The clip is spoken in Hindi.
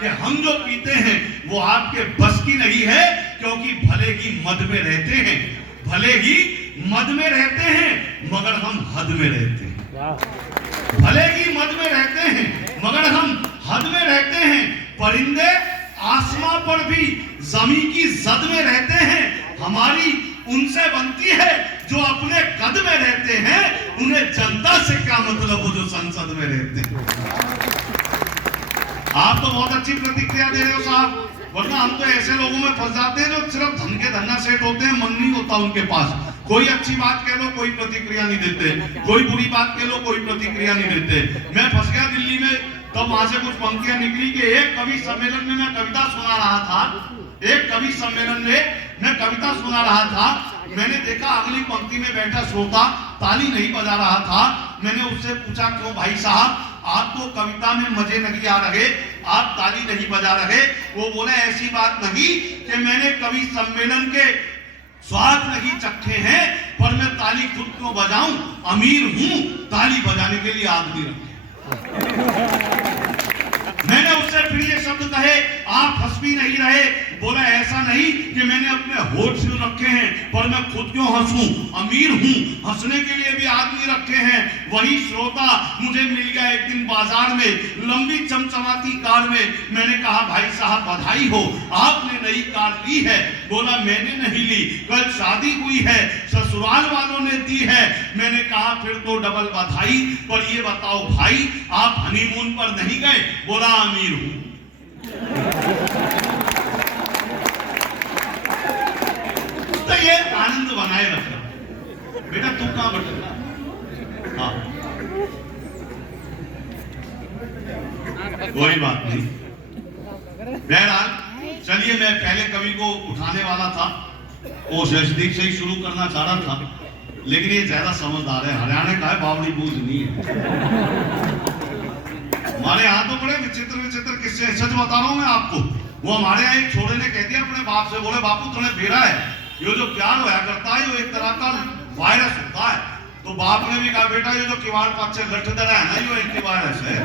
कि हम जो पीते हैं वो आपके बस की नहीं है, क्योंकि भले ही मद में रहते हैं, भले ही मद में रहते हैं, मगर हम हद में रहते हैं। भले ही मद में रहते हैं, मगर हम हद में रहते हैं। परिंदे आसमां पर भी जमीन की जद में रहते हैं। हमारी उनसे बनती है जो अपने कद में रहते हैं। उन्हें जनता से क्या मतलब हो जो संसद में रहते हैं। आप तो बहुत अच्छी प्रतिक्रिया दे रहे हो साहब, वरना हम तो ऐसे लोगों में फंस जाते हैं जो सिर्फ धन के धन्ना सेठ होते हैं, मन नहीं होता उनके पास। कोई अच्छी बात कह लो कोई प्रतिक्रिया नहीं देते, कोई बुरी बात कह लो कोई प्रतिक्रिया नहीं देते। मैं फंस गया दिल्ली में, तो वहां से कुछ पंक्तियां निकली कि एक कवि सम्मेलन में मैं कविता सुना रहा था, एक कवि सम्मेलन में मैं कविता सुना रहा था। मैंने देखा अगली पंक्ति में बैठा श्रोता ताली नहीं बजा रहा था। मैंने उससे पूछा क्यों भाई साहब, आपको कविता में मजे नहीं आ रहे, आप ताली नहीं बजा रहे? वो बोले ऐसी बात नहीं कि मैंने कवि सम्मेलन के स्वाद नहीं चखे हैं, पर मैं ताली खुद क्यों बजाऊं, अमीर हूं, ताली बजाने के लिए आदमी रखे। मैंने उससे फिर ये शब्द कहे, आप हंस भी नहीं रहे। बोला ऐसा नहीं कि मैंने अपने होठ से रखे हैं, पर मैं खुद क्यों हंसूं, अमीर हूं, हंसने के लिए भी आदमी रखे हैं। वही श्रोता मुझे मिल गया एक दिन बाजार में, लंबी चमचमाती कार में। मैंने कहा भाई साहब बधाई हो, आपने नई कार ली है। बोला मैंने नहीं ली, कल शादी हुई है, ससुराल वालों ने दी है। मैंने कहा फिर तो डबल बधाई, पर ये बताओ भाई आप हनीमून पर नहीं गए? बोला अमीर हूं। तो ये आनंद बनाए रखना। बेटा तू कहां भटका? हाँ कोई बात नहीं। बहरहाल चलिए, मैं पहले कवि को उठाने वाला था, वो नजदीक से ही शुरू करना चाह रहा था, लेकिन ये ज्यादा समझदार है, हरियाणा का है, बावड़ी बूझ नहीं है। हमारे यहाँ तो बड़े विचित्र विचित्र किस्से, सच बता रहा हूँ मैं आपको। वो हमारे यहाँ एक छोरे ने कह दिया अपने बाप से, बोले बापू तुम्हें बेरा है, ये जो प्यार होया करता है ये एक तरह का वायरस होता है। तो बाप ने भी कहा बेटा ये जो किवाड़ पाछे लठ दरा है ना, ये एक वायरस है।